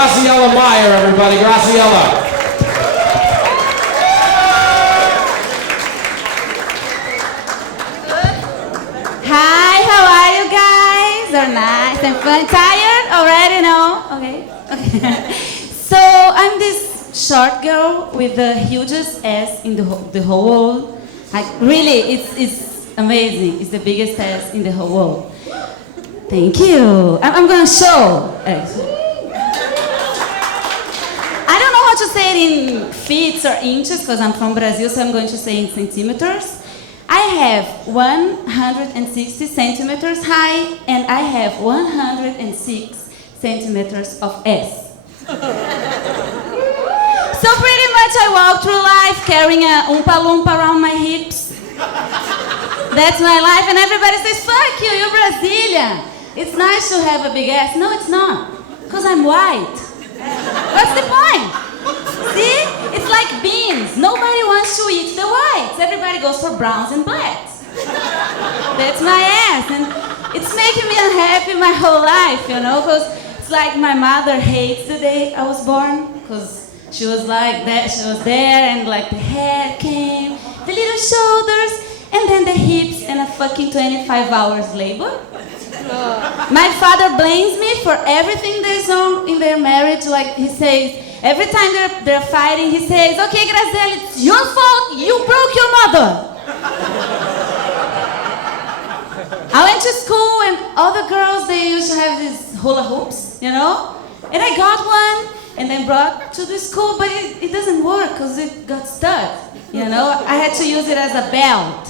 Graciela Meyer, everybody. Graciela. Hi, how are you guys? Are nice and fun. Tired already? No? Okay. So I'm this short girl with the hugest ass in the whole world. Like really, it's amazing. It's the biggest ass in the whole world. Thank you. I'm gonna show. Actually. I don't know how to say it in feet or inches because I'm from Brazil, so I'm going to say in centimeters. I have 160 centimeters high and I have 106 centimeters of ass. So pretty much I walk through life carrying a Oompa Loompa around my hips. That's my life, and everybody says, fuck you, you're Brazilian. It's nice to have a big ass. No, it's not, because I'm white. What's the point? See? It's like beans. Nobody wants to eat the whites. Everybody goes for browns and blacks. That's my ass, and it's making me unhappy my whole life, you know, because it's like my mother hates the day I was born, because she was like that, she was there, and like the hair came, the little shoulders, and then the hips, and a fucking 25 hours labor. My father blames me for everything that's wrong in their marriage. Like he says, every time they're fighting, he says, okay, Graziella, it's your fault, you broke your mother. I went to school and all the girls, they used to have these hula hoops, you know? And I got one and then brought to the school, but it doesn't work because it got stuck, you know? I had to use it as a belt.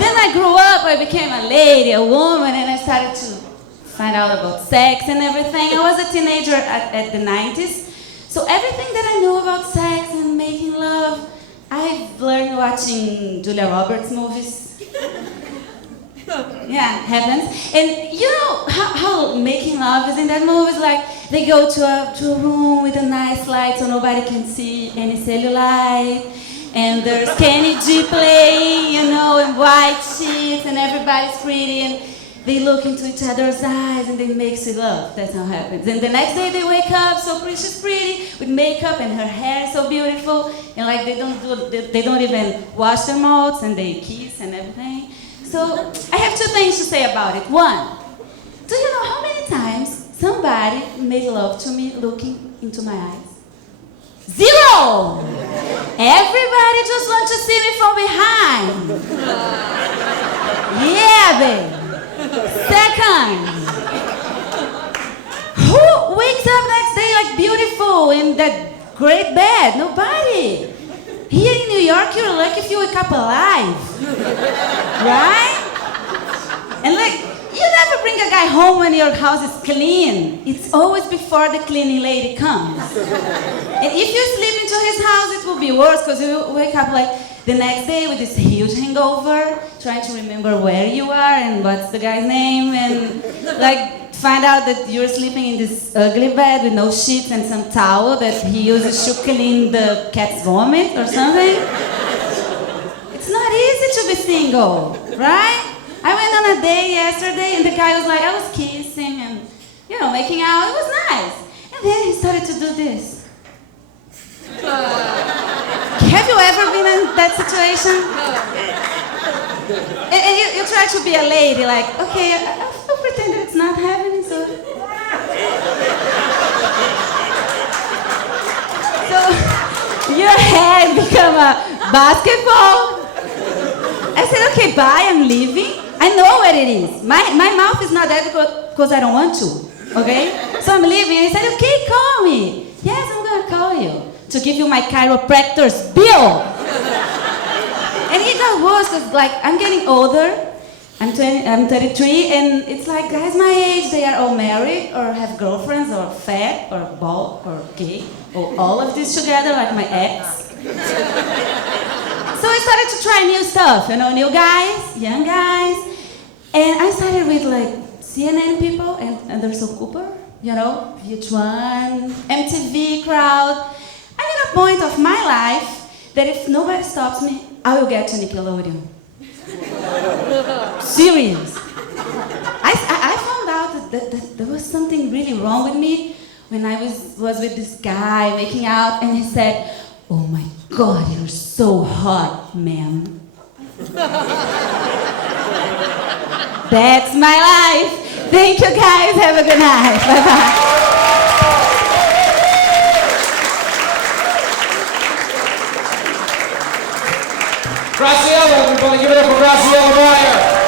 Then I grew up, I became a lady, a woman, and I started to find out about sex and everything. I was a teenager at the 90s, so everything that I knew about sex and making love, I've learned watching Julia Roberts movies. Yeah, happens. And you know how making love is in that movie? It's like they go to a room with a nice light so nobody can see any cellulite. And there's Kenny G playing, you know, and white sheets, and everybody's pretty, and they look into each other's eyes, and they make sweet love. That's how it happens. And the next day they wake up so pretty, she's pretty, with makeup, and her hair is so beautiful, and like they don't even wash their mouths, and they kiss and everything. So I have two things to say about it. One, do you know how many times somebody made love to me looking into my eyes? Zero! Everybody just wants to see me from behind. Yeah, babe. Second, who wakes up next day like beautiful in that great bed? Nobody. Here in New York, you're lucky if you wake up alive. Right? And like, you never bring a guy home when your house is clean. It's always before the cleaning lady comes. And if you sleep into his house, it will be worse because you wake up like the next day with this huge hangover, trying to remember where you are and what's the guy's name, and like find out that you're sleeping in this ugly bed with no sheets and some towel that he uses to clean the cat's vomit or something. It's not easy to be single, right? I went on a date yesterday and the guy was like, I was kissing and, you know, making out. It was nice. And then he started to do this. Have you ever been in that situation? And you try to be a lady, like, okay, I'll pretend that it's not happening, so your head become a basketball. I said, okay, bye, I'm leaving. I know what it is. My mouth is not there because I don't want to, okay? So I'm leaving, and he said, okay, call me. Yes, I'm gonna call you to give you my chiropractor's bill. And it got worse, because like, I'm getting older. I'm 33, and it's like guys my age, they are all married, or have girlfriends, or fat, or bald, or gay, or all of this together, like my ex. So I started to try new stuff, you know, new guys, young guys. And I started with like CNN people and Anderson Cooper, you know, VH1, MTV crowd. I'm at a point of my life that if nobody stops me, I will get to Nickelodeon. Serious. I found out that there was something really wrong with me when I was with this guy making out, and he said, "Oh my God, you're so hot, ma'am." That's my life. Thank you guys. Have a good night. Bye-bye. Graciela, everybody, give it up for Graciela Meyer.